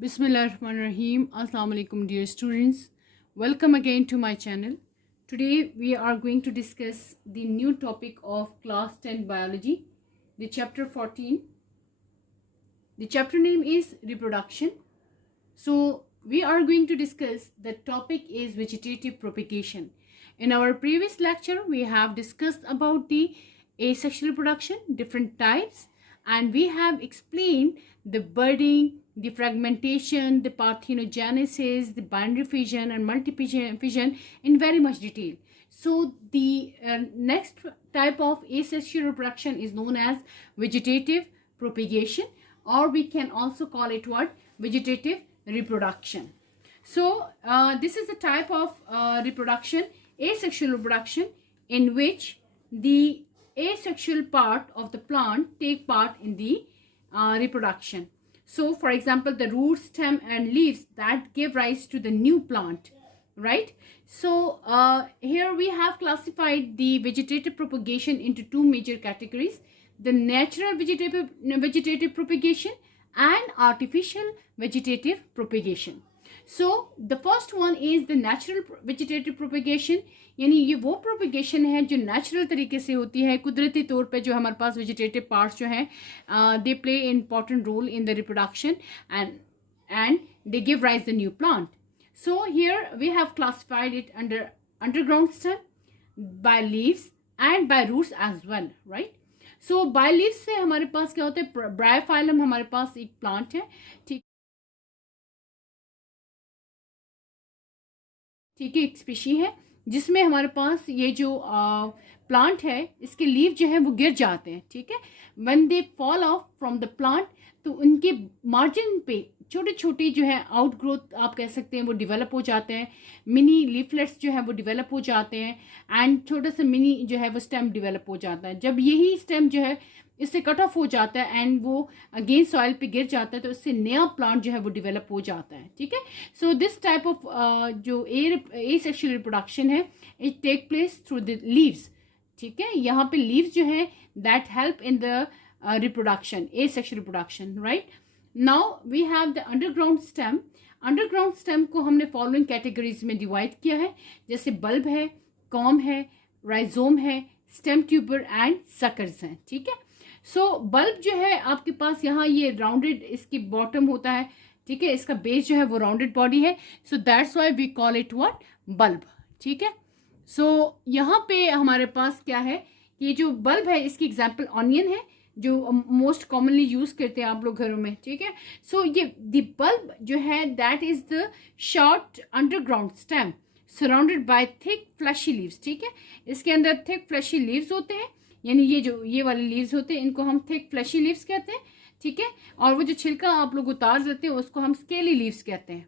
Bismillahirrahmanirrahim. Assalamu alaikum, dear students. Welcome again to my channel. Today we are going to discuss the new topic of class 10 biology, the chapter 14. The chapter name is reproduction. So we are going to discuss the topic is vegetative propagation. In our previous lecture we have discussed about the asexual reproduction, different types, and we have explained the budding, the fragmentation, the parthenogenesis, the binary fission and multi-fission in very much detail. So the next type of asexual reproduction is known as vegetative propagation, or we can also call it what? Vegetative reproduction. So this is the type of reproduction, asexual reproduction, in which the asexual part of the plant take part in the reproduction. So for example, the root, stem and leaves that give rise to the new plant, right? So here we have classified the vegetative propagation into two major categories: the natural vegetative propagation and artificial vegetative propagation. So the first one is the natural vegetative propagation, यानी ये वो propagation है जो natural तरीके से होती है, कुदरती तौर पे जो हमारे पास वेजिटेटिव पार्ट्स जो हैं they play important role in the reproduction and they give rise the new plant. So here we have classified it under underground stem, by leaves and by roots as well, right? So by leaves से हमारे पास क्या होता है, Bryophyllum हमारे पास एक plant है, ठीक है, एक स्पीशी है जिसमें हमारे पास ये जो प्लांट है इसके लीव जो है वो गिर जाते हैं, ठीक है, when they fall of from the plant, तो उनके मार्जिन पे छोटे छोटे जो है आउट ग्रोथ आप कह सकते हैं वो डेवलप हो जाते हैं, मिनी लीफलेट्स जो है वो डेवलप हो जाते हैं एंड छोटा सा मिनी जो है वो स्टेम डेवलप हो जाता है. जब यही स्टेम जो है इससे कट ऑफ हो जाता है एंड वो अगेन सॉइल पे गिर जाता है तो इससे नया प्लांट जो है वो डेवलप हो जाता है, ठीक है. सो दिस टाइप ऑफ जो एसेक्सुअल रिप्रोडक्शन है it take place through the leaves, ठीक है. यहाँ पे लीव्स जो है that help in the reproduction, asexual reproduction, right. Now we have the underground stem. Underground stem को हमने फॉलोइंग कैटेगरीज में डिवाइड किया है, जैसे बल्ब है, कॉम है, राइजोम है, स्टेम ट्यूबर एंड सकर्स हैं, ठीक है. सो बल्ब जो है आपके पास यहाँ ये राउंडेड इसकी बॉटम होता है, ठीक है, इसका बेस जो है वो राउंडेड बॉडी है, so that's why we call it what, bulb, ठीक है. सो यहाँ पे हमारे पास क्या है, ये जो बल्ब है इसकी एग्जांपल ऑनियन है जो मोस्ट कॉमनली यूज करते हैं आप लोग घरों में, ठीक है. सो ये द बल्ब जो है that is the short underground stem surrounded by thick fleshy leaves, ठीक है. इसके अंदर थिक फ्लैशी लीव्स होते हैं, यानी ये जो ये वाले लीव्स होते हैं इनको हम थिक फ्लैशी लीव्स कहते हैं, ठीक है. और वो जो छिलका आप लोग उतार देते हैं उसको हम स्केली लीव्स कहते हैं,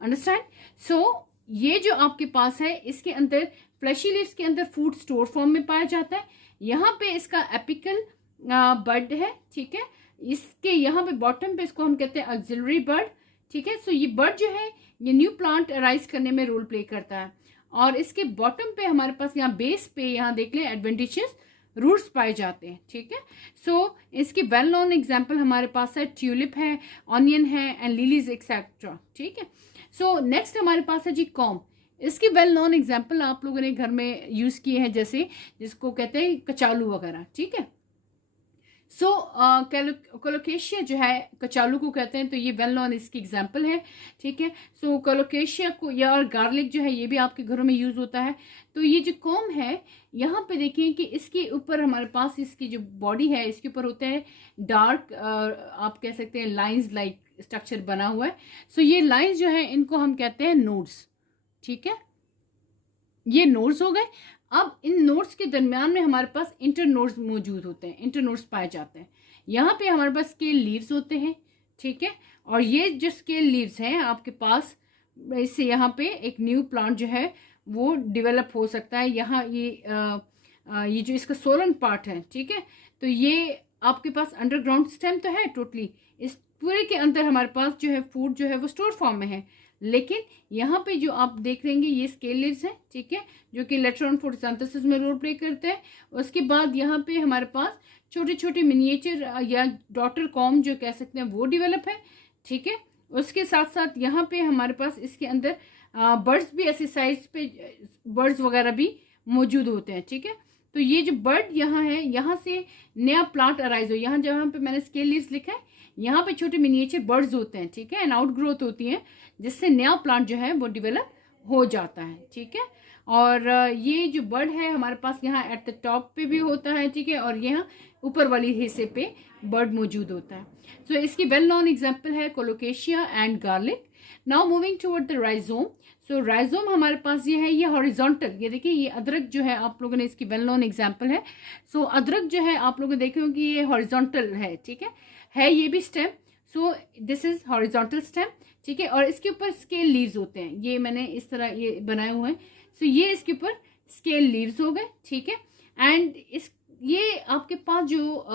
अंडरस्टैंड. सो ये जो आपके पास है इसके अंदर फ्लैशी लीव्स के अंदर फूड स्टोर फॉर्म में पाया जाता है. यहाँ पे इसका एपिकल बड है, ठीक है. इसके यहाँ पे बॉटम पे इसको हम कहते हैं ऑक्सिलरी बड, ठीक है. सो ये बड जो है ये न्यू प्लांट राइज करने में रोल प्ले करता है. और इसके बॉटम पे हमारे पास यहाँ बेस पे यहाँ देख लें एडवेंटिशियस रूट्स पाए जाते हैं, ठीक है. सो इसकी वेल नोन एग्जाम्पल हमारे पास है ट्यूलिप है, ऑनियन है एंड लिलीज एक्सेट्रा, ठीक है. सो नेक्स्ट हमारे पास है जी कॉम. इसकी वेल नोन एग्जाम्पल आप लोगों ने घर में यूज़ किए हैं, जैसे जिसको कहते हैं कचालू वगैरह, ठीक है. सो कोलोकेशिया जो है कचालू को कहते हैं, तो ये वेल नोन इसकी एग्जाम्पल है, ठीक है. सो कोलोकेशिया को या और गार्लिक जो है ये भी आपके घरों में यूज़ होता है. तो ये जो कॉम है यहाँ पे देखिए कि इसके ऊपर हमारे पास इसकी जो बॉडी है इसके ऊपर होते हैं डार्क आप कह सकते हैं लाइंस लाइक स्ट्रक्चर बना हुआ है. सो ये लाइंस जो है इनको हम कहते हैं नोड्स, ठीक है. ये नोड्स हो गए. अब इन नोड्स के दरमियान में हमारे पास इंटर नोड्स मौजूद होते हैं, इंटर नोड्स पाए जाते हैं. यहाँ पे हमारे पास स्केल लीव्स होते हैं, ठीक है. और ये जो स्केल लीव्स हैं आपके पास, इससे यहाँ पे एक न्यू प्लांट जो है वो डेवलप हो सकता है. यहाँ ये जो इसका सोलन पार्ट है, ठीक है. तो ये आपके पास अंडरग्राउंड स्टेम तो है टोटली, इस पूरे के अंदर हमारे पास जो है फूड जो है वो स्टोर फॉर्म में है, लेकिन यहाँ पे जो आप देख रहे हैं ये स्केल लीव्स हैं, ठीक है, जो कि लेटर ऑन फोटोसिंथेसिस में रोल प्ले करते हैं. उसके बाद यहाँ पे हमारे पास छोटे छोटे मिनिएचर या डॉटर कॉम जो कह सकते हैं वो डेवलप है, ठीक है. उसके साथ साथ यहाँ पे हमारे पास इसके अंदर बर्ड्स भी ऐसे साइज पे बर्ड्स वगैरह भी मौजूद होते हैं, ठीक है। तो ये जो बर्ड यहाँ है, यहाँ से नया प्लांट अराइज हो, यहाँ जहाँ पे मैंने स्केल लीव्स लिखा है, यहाँ पे छोटे मिनिएचर बर्ड्स होते हैं, ठीक है, एंड आउट ग्रोथ होती है, जिससे नया प्लांट जो है वो डेवलप हो जाता है, ठीक है। और ये जो बर्ड है हमारे पास यहाँ एट द टॉप पे भी होता है, ठीक है, और यहाँ ऊपर वाली हिस्से पे बर्ड मौजूद होता है। सो इसकी वेल नोन एग्जाम्पल है colocasia and garlic. Now moving toward the rhizome. So rhizome हमारे पास ये है, ये हॉरिजॉन्टल, ये देखिए ये अदरक जो है आप लोगों ने इसकी वेल नोन एग्जाम्पल है। सो अदरक जो है आप लोगों ने देखे होंगे ये हॉरिजॉन्टल है, ठीक है ये भी stem. So this is horizontal stem, ठीक है, और इसके ऊपर स्केल लीव्स होते हैं, ये मैंने इस तरह ये बनाए हुए हैं। सो ये इसके ऊपर स्केल लीव्स हो गए, ठीक है। एंड इस ये आपके पास जो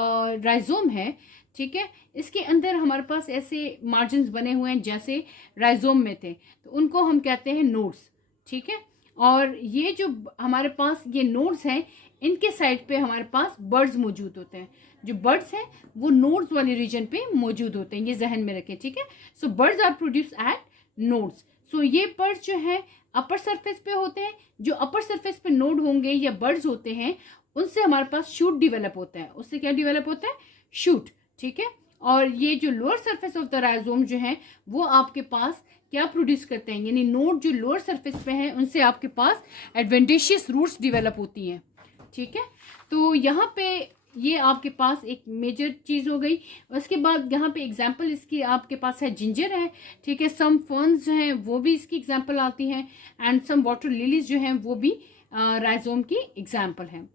राइजोम है, ठीक है, इसके अंदर हमारे पास ऐसे मार्जिन्स बने हुए हैं जैसे राइजोम में थे, तो उनको हम कहते हैं नोड्स, ठीक है। और ये जो हमारे पास ये नोड्स हैं, इनके साइड पे हमारे पास बर्ड्स मौजूद होते हैं। जो बर्ड्स हैं वो नोड्स वाले रीजन पे मौजूद होते हैं, ये जहन में रखें, ठीक है। So buds are produce at nodes. So ये बर्ड्स जो है अपर सरफेस पे होते हैं, जो अपर सरफेस पे नोड होंगे या बर्ड्स होते हैं, उनसे हमारे पास शूट डिवेलप होता है। उससे क्या डिवेलप होता है? शूट, ठीक है। और ये जो lower surface of the rhizome जो है वो आपके पास क्या प्रोड्यूस करते हैं, यानी नोड जो लोअर सरफेस पे हैं उनसे आपके पास एडवेंटेशियस रूट्स डिवेलप होती हैं, ठीक है। तो यहाँ पे ये आपके पास एक मेजर चीज़ हो गई। उसके बाद यहाँ पे एग्जाम्पल इसकी आपके पास है जिंजर है, ठीक है, सम फर्न्स जो हैं वो भी इसकी एग्जाम्पल आती हैं, एंड सम वाटर लिलीज जो हैं वो भी राइजोम की एग्जाम्पल है।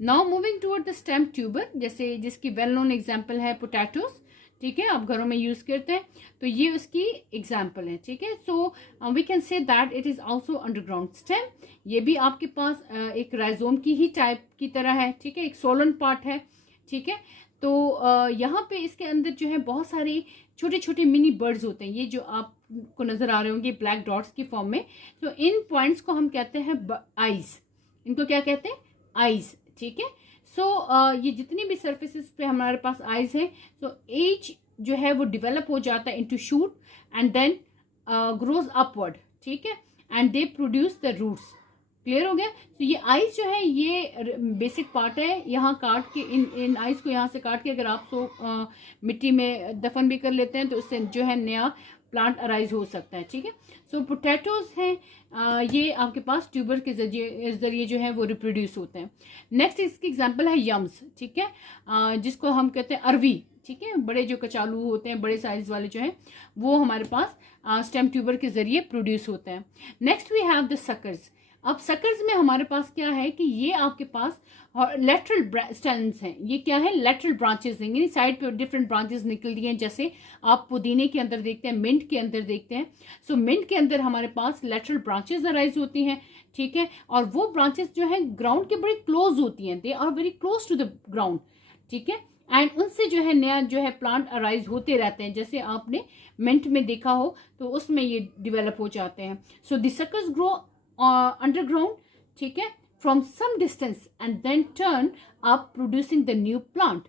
Now moving toward the stem tuber, जैसे जिसकी वेल नोन एग्जाम्पल है पोटैटोज, ठीक है, आप घरों में यूज करते हैं, तो ये उसकी एग्जाम्पल है, ठीक है। So we can say that it is also underground stem. ये भी आपके पास एक राइजोम की ही टाइप की तरह है, ठीक है, एक सोलन पार्ट है, ठीक है। तो यहाँ पे इसके अंदर जो है बहुत सारे छोटे छोटे मिनी बर्ड्स होते हैं, ये जो आपको नजर आ रहे होंगे ब्लैक डॉट्स की फॉर्म में। तो इन पॉइंट्स को हम कहते हैं आईज, इनको क्या कहते हैं? आईज, ठीक है। सो ये जितनी भी सर्फेसिस पे हमारे पास आइज हैं, तो एज जो है वो डिवेलप हो जाता है into shoot and then grows upward, ठीक है, and they produce the roots. Clear हो गया? तो ये आइज जो है ये बेसिक पार्ट है, यहाँ काट के इन आइज को यहाँ से काट के अगर आप मिट्टी में दफन भी कर लेते हैं तो उससे जो है नया प्लांट अराइज हो सकता है, ठीक है। सो पोटैटोज हैं, ये आपके पास ट्यूबर के जरिए जो है वो रिप्रोड्यूस होते हैं। नेक्स्ट इसकी एग्जांपल है यम्स, ठीक है, जिसको हम कहते हैं अरवी, ठीक है, बड़े जो कचालू होते हैं, बड़े साइज वाले जो हैं वो हमारे पास स्टेम ट्यूबर के जरिए प्रोड्यूस होते हैं। Next we have the suckers. अब सकर्स में हमारे पास क्या है कि ये आपके पास लेटरल स्टेम्स हैं, ये क्या है? लेटरल ब्रांचेस हैं, यानी साइड पे डिफरेंट ब्रांचेस निकलती हैं, जैसे आप पुदीने के अंदर देखते हैं, मिंट के अंदर देखते हैं। सो मिंट के अंदर हमारे पास लेटरल ब्रांचेस अराइज होती हैं, ठीक है, और वो ब्रांचेस जो है ग्राउंड के बड़े क्लोज होती हैं, they are very close to the ground, ठीक है, एंड उनसे जो है नया जो है प्लांट अराइज होते रहते हैं, जैसे आपने मिंट में देखा हो तो उसमें ये डिवेलप हो जाते हैं। So the suckers grow underground, ठीक है, from some distance and then turn up producing the new plant,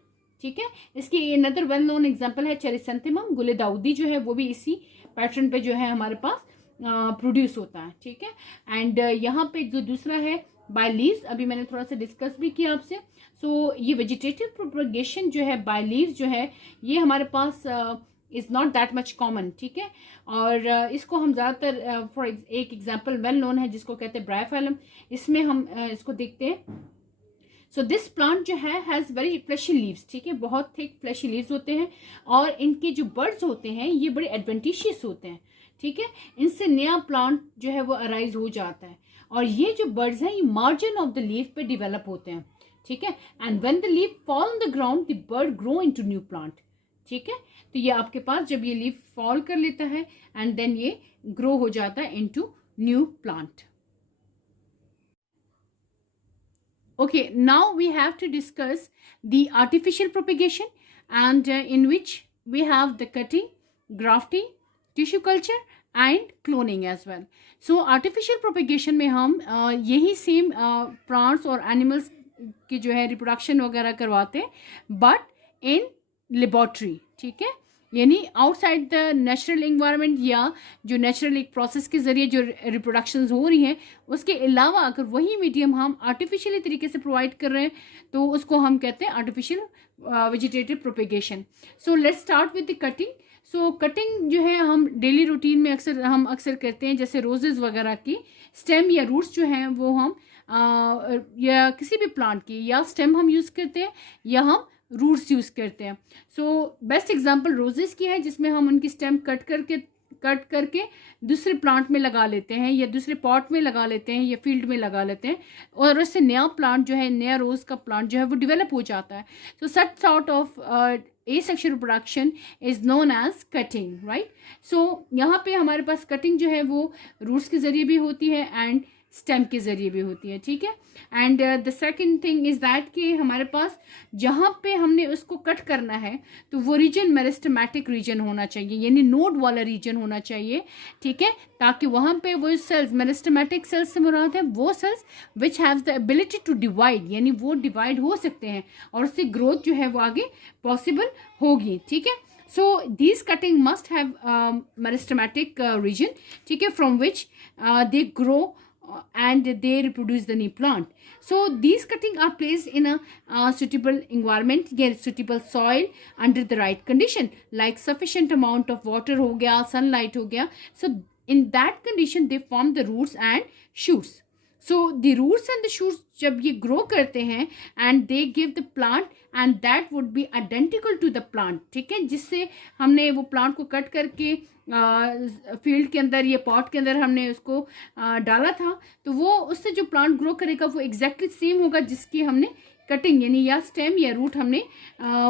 ठीक है। इसकी अनदर वेल नोन एग्जांपल है चेरिसैंथेमम, गुले दाऊदी जो है वो भी इसी पैटर्न पे जो है हमारे पास प्रोड्यूस होता है, ठीक है। एंड यहाँ पे जो दूसरा है बाय लीव्स, अभी मैंने थोड़ा सा डिस्कस भी किया आपसे। सो ये वेजिटेटिव प्रोपगेशन जो है बाय लीव्स जो है ये हमारे पास is not that much common, ठीक है, और इसको हम ज़्यादातर फॉर एक एग्जांपल वेल नोन है जिसको कहते हैं ब्रायोफाइलम, इसमें हम इसको देखते हैं। सो दिस प्लांट जो है हैज़ वेरी फ्लैशी लीव्स, ठीक है, बहुत थिक फ्लैशी लीव्स होते हैं, और इनके जो बर्ड्स होते हैं ये बड़े एडवेंटिशियस होते हैं, ठीक है, इनसे नया प्लांट जो है वो अराइज हो जाता है, और ये जो बर्ड्स हैं ये मार्जिन ऑफ द लीफ पे डिवेलप होते हैं, ठीक है, and when the leaf fall on the ground the bird grow into new plant, ठीक है। तो ये आपके पास जब ये लीफ फॉल कर लेता है एंड देन ये ग्रो हो जाता है into new plant. Okay, now we have to discuss the artificial propagation, and in which we have the cutting, grafting, tissue culture and cloning as well. So artificial propagation में हम यही same plants और animals की जो है reproduction वगैरह करवाते हैं, but in लेबॉर्ट्री, ठीक है, यानी आउटसाइड द नेचुरल इन्वायरमेंट, या जो नेचुरल एक प्रोसेस के ज़रिए जो रिप्रोडक्शंस हो रही हैं, उसके अलावा अगर वही मीडियम हम आर्टिफिशियली तरीके से प्रोवाइड कर रहे हैं तो उसको हम कहते हैं artificial vegetative propagation. So let's start with the cutting. So cutting जो है हम डेली रूटीन में अक्सर करते हैं, जैसे रोजेज़ वगैरह की स्टेम या रूट्स जो हैं वो हम या किसी भी प्लांट की या स्टेम हम यूज़ करते हैं या हम रूट्स यूज़ करते हैं। सो बेस्ट एग्जांपल रोजेस की है, जिसमें हम उनकी स्टेम कट करके दूसरे प्लांट में लगा लेते हैं या दूसरे पॉट में लगा लेते हैं या फील्ड में लगा लेते हैं, और उससे नया प्लांट जो है, नया रोज़ का प्लांट जो है वो डेवलप हो जाता है। So such sort of asexual reproduction is known as cutting, right? So यहाँ पे हमारे पास कटिंग जो है वो रूट्स के ज़रिए भी होती है एंड स्टेम के ज़रिए भी होती है, ठीक है। And the second thing is that कि हमारे पास जहाँ पे हमने उसको कट करना है तो वो रीजन मेरिस्टेमेटिक रीजन होना चाहिए, यानी नोड वाला रीजन होना चाहिए, ठीक है, ताकि वहाँ पे वो सेल्स, मेरिस्टेमेटिक सेल्स से मुराद है वो cells which have the ability to divide, यानी वो डिवाइड हो सकते हैं और उससे ग्रोथ जो है वो आगे पॉसिबल होगी, ठीक है। So these cutting must have meristematic region, ठीक है, from which they grow and they reproduce the new plant. So these cutting are placed in a suitable environment, get suitable soil under the right condition, like sufficient amount of water हो गया, sunlight हो गया. So in that condition they form the roots and shoots. So the roots and the shoots जब ये grow करते हैं and they give the plant and that would be identical to the plant, ठीक है, जिससे हमने वो plant को कट करके फील्ड के अंदर या पॉट के अंदर हमने उसको डाला था, तो वो उससे जो प्लांट ग्रो करेगा वो एग्जैक्टली सेम होगा जिसकी हमने कटिंग यानी या स्टेम या रूट हमने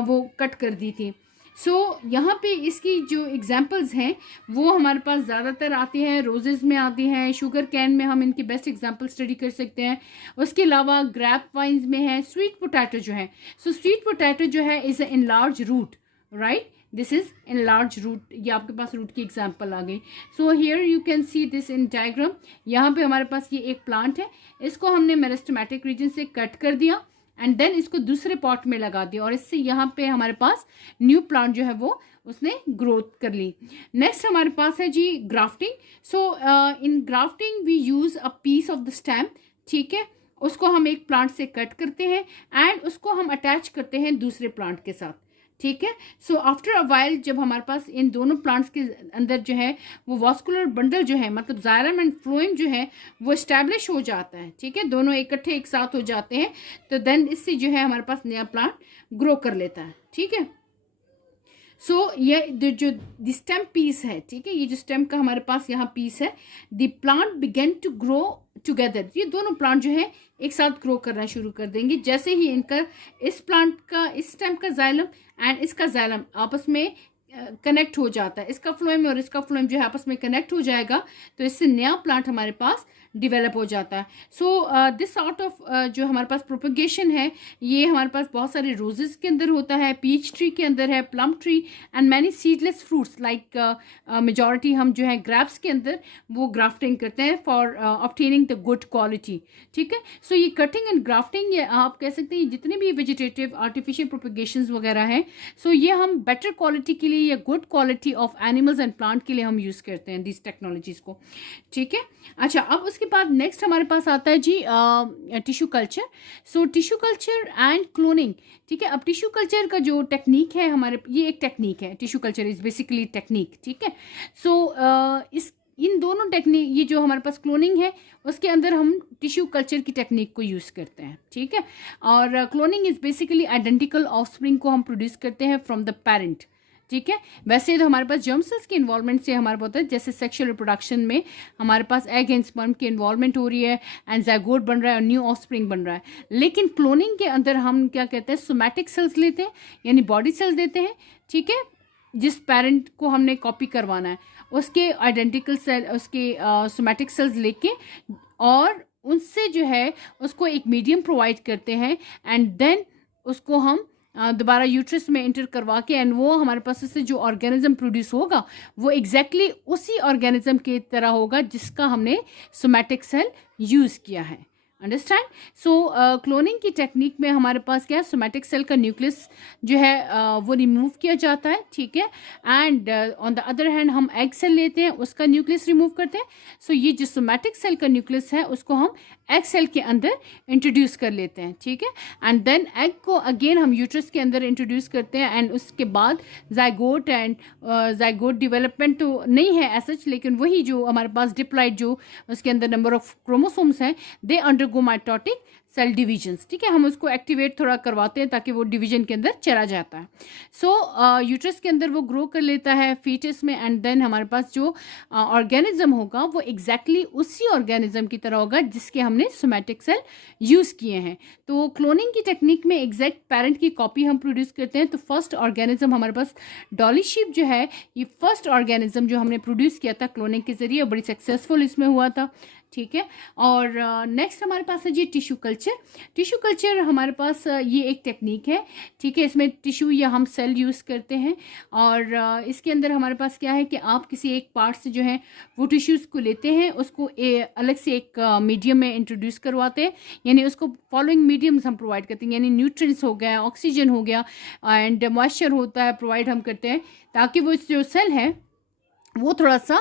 वो कट कर दी थी। सो यहाँ पे इसकी जो एग्जांपल्स हैं वो हमारे पास ज़्यादातर आती हैं, रोजेज़ में आती हैं, शुगर कैन में हम इनकी बेस्ट एग्जांपल स्टडी कर सकते हैं। उसके अलावा ग्रैप वाइन्स में है, स्वीट पोटैटो जो है, सो स्वीट पोटैटो जो है is a enlarge root, right, this is in large root, ये आपके पास रूट की एग्जांपल आ गई। So here you can see this in diagram. यहाँ पे हमारे पास ये एक प्लांट है, इसको हमने मेरिस्टेमेटिक रीजन से कट कर दिया एंड देन इसको दूसरे पॉट में लगा दिया और इससे यहाँ पे हमारे पास न्यू प्लांट जो है वो उसने ग्रोथ कर ली। नेक्स्ट हमारे पास है जी grafting. So in grafting we use a piece of the stem, ठीक है, उसको हम एक प्लांट से कट करते हैं एंड उसको हम अटैच करते हैं दूसरे प्लांट के साथ, ठीक है। सो आफ्टर अ वाइल जब हमारे पास इन दोनों प्लांट्स के अंदर जो है वो वास्कुलर बंडल जो है, मतलब जायरम एंड फ्लोएम जो है वो इस्टेब्लिश हो जाता है, ठीक है, दोनों इकट्ठे एक साथ हो जाते हैं, तो देन इससे जो है हमारे पास नया प्लांट ग्रो कर लेता है, ठीक है। सो ये जो द स्टेम पीस है, ठीक है, ये जो स्टेम का हमारे पास यहाँ पीस है, the plant began to grow together, ये दोनों प्लांट जो है एक साथ ग्रो करना शुरू कर देंगे जैसे ही इनका इस प्लांट का, इस स्टेम का जाइलम एंड इसका जाइलम आपस में कनेक्ट हो जाता है, इसका फ्लोएम और इसका फ्लोएम जो है आपस में कनेक्ट हो जाएगा, तो इससे नया प्लांट हमारे पास डिवेलप हो जाता है। सो दिस सॉर्ट ऑफ जो हमारे पास प्रोपगेशन है ये हमारे पास बहुत सारे रोजेस के अंदर होता है, पीच ट्री के अंदर है, plum tree and many seedless fruits like majority हम जो है ग्रैप्स के अंदर वो ग्राफ्टिंग करते हैं for obtaining the good quality, ठीक है। सो ये कटिंग एंड ग्राफ्टिंग ये आप कह सकते हैं जितने भी वेजिटेटिव आर्टिफिशियल प्रोपगेशंस वगैरह हैं, सो ये हम बेटर क्वालिटी के लिए या good quality of animals and plant के लिए हम यूज़ करते हैं दिस टेक्नोलॉजीज़ को, ठीक है। अच्छा, अब उसके बाद नेक्स्ट हमारे पास आता है जी tissue culture. So tissue culture and cloning, ठीक है। अब टिश्यू कल्चर का जो टेक्निक है हमारे, ये एक टेक्निक है, tissue culture is basically technique, ठीक है। सो इन दोनों टेक्निक, ये जो हमारे पास क्लोनिंग है उसके अंदर हम टिश्यू कल्चर की टेक्निक को यूज़ करते हैं, ठीक है। और cloning is basically identical offspring को हम प्रोड्यूस करते हैं फ्रॉम द पेरेंट, ठीक है। वैसे तो हमारे पास जर्म सेल्स के इन्वॉल्वमेंट से हमारे पास होता है, जैसे सेक्सुअल रिप्रोडक्शन में हमारे पास एग एंड स्पर्म की इन्वॉल्वमेंट हो रही है एंड ज़ायगोट बन रहा है और न्यू ऑफस्प्रिंग बन रहा है। लेकिन क्लोनिंग के अंदर हम क्या कहते हैं, सोमैटिक सेल्स लेते हैं, यानी बॉडी सेल्स देते हैं, ठीक है, जिस पेरेंट को हमने कॉपी करवाना है उसके आइडेंटिकल सेल, उसके सोमैटिक सेल्स लेके और उनसे जो है उसको एक मीडियम प्रोवाइड करते हैं एंड देन उसको हम दोबारा यूट्रस में इंटर करवा के एंड वो हमारे पास इससे जो ऑर्गेनिज्म प्रोड्यूस होगा वो एग्जैक्टली उसी ऑर्गेनिज्म की तरह होगा जिसका हमने सोमैटिक सेल यूज़ किया है, अंडरस्टैंड। सो क्लोनिंग की टेक्निक में हमारे पास क्या है, सोमैटिक सेल का न्यूक्लियस जो है वो रिमूव किया जाता है, ठीक है। And on the other hand हम एग सेल लेते हैं, उसका न्यूक्लियस रिमूव करते हैं। सो ये जो सोमैटिक सेल का न्यूक्लियस है उसको हम एग सेल के अंदर इंट्रोड्यूस कर लेते हैं, ठीक है। एंड देन एग को अगेन हम यूट्रस के अंदर इंट्रोड्यूस करते हैं, एंड उसके बाद जाइगोट एंड जाइगोट डेवलपमेंट तो नहीं है एसच, लेकिन वही जो हमारे पास डिप्लॉइड जो उसके अंदर नंबर ऑफ क्रोमोसोम्स हैं, they undergo mitotic cell divisions, ठीक है। हम उसको एक्टिवेट थोड़ा करवाते हैं ताकि वो डिवीजन के अंदर चला जाता है। सो यूट्रस के अंदर वो ग्रो कर लेता है फीटस में, एंड देन हमारे पास जो ऑर्गेनिज्म होगा वो एग्जैक्टली उसी ऑर्गेनिज्म की तरह होगा जिसके हमने सोमैटिक सेल यूज़ किए हैं। तो क्लोनिंग की टेक्निक में एग्जैक्ट पेरेंट की कॉपी हम प्रोड्यूस करते हैं। तो फर्स्ट ऑर्गेनिज्म हमारे पास डॉली शीप जो है, ये फर्स्ट ऑर्गेनिज्म जो हमने प्रोड्यूस किया था क्लोनिंग के ज़रिए, बड़ी सक्सेसफुल इसमें हुआ था, ठीक है। और नेक्स्ट हमारे पास है जी टिश्यू कल्चर। टिश्यू कल्चर हमारे पास ये एक टेक्निक है, ठीक है। इसमें टिश्यू या हम सेल यूज़ करते हैं, और इसके अंदर हमारे पास क्या है कि आप किसी एक पार्ट से जो है वो टिश्यूज़ को लेते हैं, उसको अलग से एक मीडियम में इंट्रोड्यूस करवाते हैं, यानी उसको फॉलोइंग मीडियम्स हम प्रोवाइड करते हैं, यानी न्यूट्रिएंट्स हो गया, ऑक्सीजन हो गया, एंड मॉइस्चर होता है, प्रोवाइड हम करते हैं ताकि वो जो सेल है वो थोड़ा सा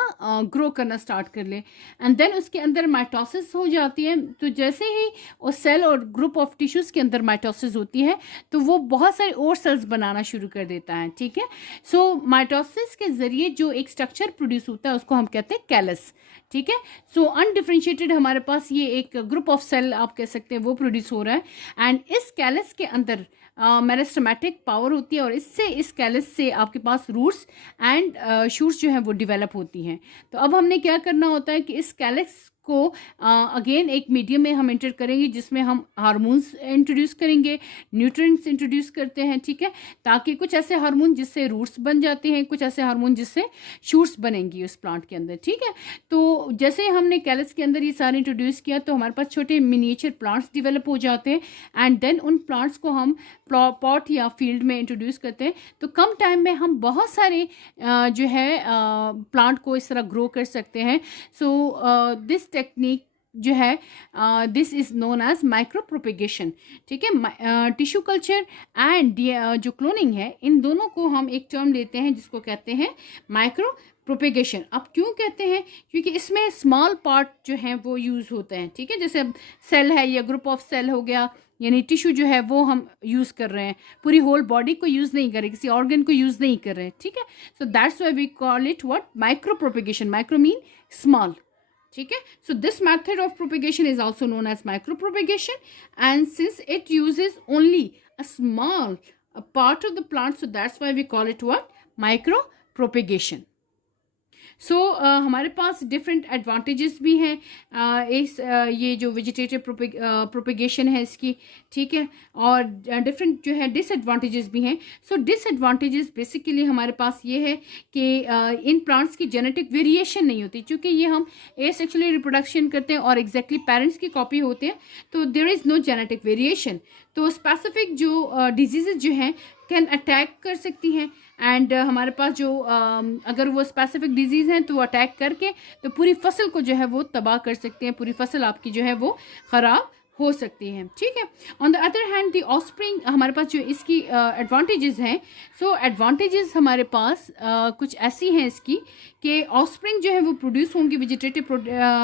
ग्रो करना स्टार्ट कर ले। एंड देन उसके अंदर माइटोसिस हो जाती है। तो जैसे ही उस सेल और ग्रुप ऑफ टिश्यूज़ के अंदर माइटोसिस होती है तो वो बहुत सारे और सेल्स बनाना शुरू कर देता है, ठीक है। सो माइटोसिस के ज़रिए जो एक स्ट्रक्चर प्रोड्यूस होता है उसको हम कहते हैं कैलस, ठीक है। सो अनडिफ्रेंशिएटेड हमारे पास ये एक ग्रुप ऑफ सेल आप कह सकते हैं वो प्रोड्यूस हो रहा है, एंड इस कैलस के अंदर मेरिस्टेमेटिक पावर होती है, और इससे इस कैलस से आपके पास रूट्स एंड शूट्स जो हैं वो डेवलप होती हैं। तो अब हमने क्या करना होता है कि इस कैलस को अगेन एक मीडियम में हम एंटर करेंगे जिसमें हम हार्मोन्स इंट्रोड्यूस करेंगे, न्यूट्रिएंट्स इंट्रोड्यूस करते हैं, ठीक है, ताकि कुछ ऐसे हार्मोन जिससे रूट्स बन जाते हैं, कुछ ऐसे हार्मोन जिससे शूट्स बनेंगी उस प्लांट के अंदर, ठीक है। तो जैसे हमने कैलस के अंदर ये सारे इंट्रोड्यूस किया तो हमारे पास छोटे मिनिएचर प्लांट्स डेवलप हो जाते हैं, एंड देन उन प्लांट्स को हम पॉट या फील्ड में इंट्रोड्यूस करते हैं। तो कम टाइम में हम बहुत सारे जो है प्लांट को इस तरह ग्रो कर सकते हैं। सो दिस टेक्निक जो है this is known as micro propagation, ठीक है। टिश्यू कल्चर एंड जो क्लोनिंग है, इन दोनों को हम एक टर्म लेते हैं जिसको कहते हैं माइक्रो प्रोपेगेशन। अब क्यों कहते हैं? क्योंकि इसमें स्मॉल पार्ट जो हैं वो यूज़ होते हैं, ठीक है। जैसे सेल है या ग्रुप ऑफ सेल हो गया, यानी टिश्यू जो है वो हम यूज़ कर रहे हैं, पूरी होल बॉडी को यूज़ नहीं कर रहे, किसी ऑर्गन को यूज़ नहीं कर रहे, ठीक है। So that's why we call it what, micro propagation. Micro mean small, ठीक है। So this method of propagation is also known as micro propagation, and since it uses only a small part of the plant, so that's why we call it what, micro propagation. So हमारे पास different advantages भी हैं ये जो vegetative propagation है इसकी, ठीक है, और डिफरेंट जो है डिसएडवांटेजेस भी हैं। सो डिसएडवांटेजेस बेसिकली हमारे पास ये है कि इन प्लांट्स की जेनेटिक वेरिएशन नहीं होती, क्योंकि ये हम एसेक्सुअली रिप्रोडक्शन करते हैं और एग्जैक्टली पेरेंट्स की कॉपी होते हैं, तो there is no genetic variation. तो स्पेसिफिक जो डिजीज़ जो हैं कैन अटैक कर सकती हैं, एंड हमारे पास जो अगर वो स्पेसिफिक डिजीज़ हैं तो वो अटैक करके तो पूरी फसल को जो है वो तबाह कर सकते हैं, पूरी फसल आपकी जो है वो ख़राब हो सकती है, ठीक है। On the other hand the offspring, हमारे पास जो इसकी एडवांटेजेस हैं, सो एडवांटेजेस हमारे पास कुछ ऐसी हैं इसकी कि ऑफस्प्रिंग जो है वो प्रोड्यूस होंगी वेजिटेटिव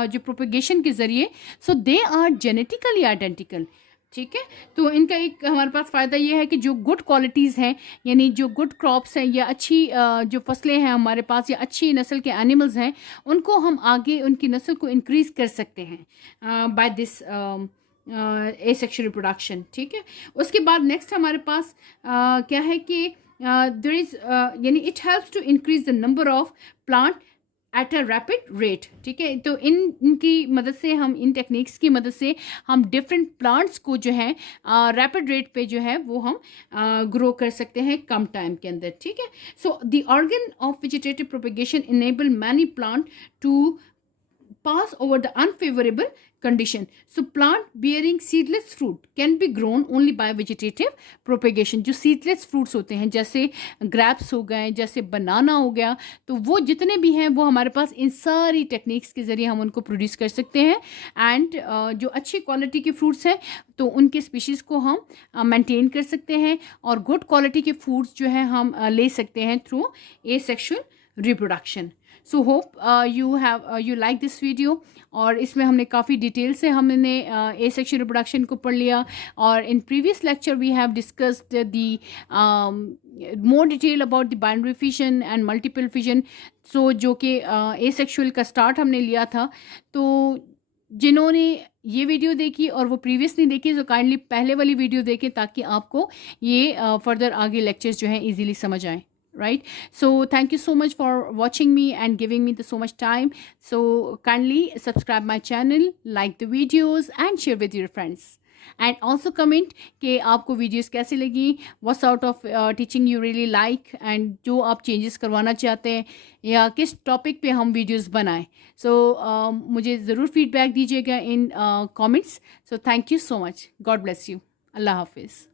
जो प्रोपेगेशन के ज़रिए, सो दे आर जेनेटिकली आइडेंटिकल, ठीक है। तो इनका एक हमारे पास फ़ायदा ये है कि जो गुड क्वालिटीज़ हैं, यानी जो गुड क्रॉप्स हैं या अच्छी जो फसलें हैं हमारे पास या अच्छी नस्ल के एनिमल्स हैं, उनको हम आगे उनकी नस्ल को इंक्रीज़ कर सकते हैं बाय दिस एसेक्सुअल रिप्रोडक्शन, ठीक है। उसके बाद नेक्स्ट हमारे पास क्या है कि देयर इज़ यानी it helps to increase the number of plant at a rapid rate, ठीक है। तो इनकी मदद से हम, इन टेक्निक्स की मदद से हम डिफरेंट प्लांट्स को जो है रैपिड रेट पे जो है वो हम ग्रो कर सकते हैं कम टाइम के अंदर, ठीक है। So the organ of vegetative propagation enable many plant to pass over the unfavorable condition. So plant bearing seedless fruit can be grown only by vegetative propagation. जो seedless fruits होते हैं जैसे grapes हो गए, जैसे banana हो गया, तो वो जितने भी हैं वो हमारे पास इन सारी टेक्निक्स के ज़रिए हम उनको प्रोड्यूस कर सकते हैं. एंड जो अच्छी क्वालिटी के फ्रूट्स हैं तो उनके स्पीशीज़ को हम मेंटेन कर सकते हैं, और गुड क्वालिटी के फ्रूट्स जो है हम ले सकते हैं through asexual reproduction. So hope you like this video. और इसमें हमने काफ़ी डिटेल से हमने asexual रिप्रोडक्शन को पढ़ लिया, और in previous lecture we have discussed the more detail about the binary fission and multiple fission. So जो कि asexual का स्टार्ट हमने लिया था. तो जिन्होंने ये वीडियो देखी और वो प्रीवियस नहीं देखी तो काइंडली पहले वाली वीडियो देखें ताकि आपको ये फर्दर आगे लेक्चर्स जो हैं इजीली समझ आएँ. Right, so thank you so much for watching me and giving me so much time. So kindly subscribe my channel, like the videos and share with your friends, and also comment कि आपको videos कैसी लगी, what sort of teaching you really like, and जो आप changes करवाना चाहते हैं या किस टॉपिक पे हम वीडियोस बनाएं. So मुझे ज़रूर फीडबैक दीजिएगा इन comments. So thank you so much. God bless you. अल्लाह हाफिज़.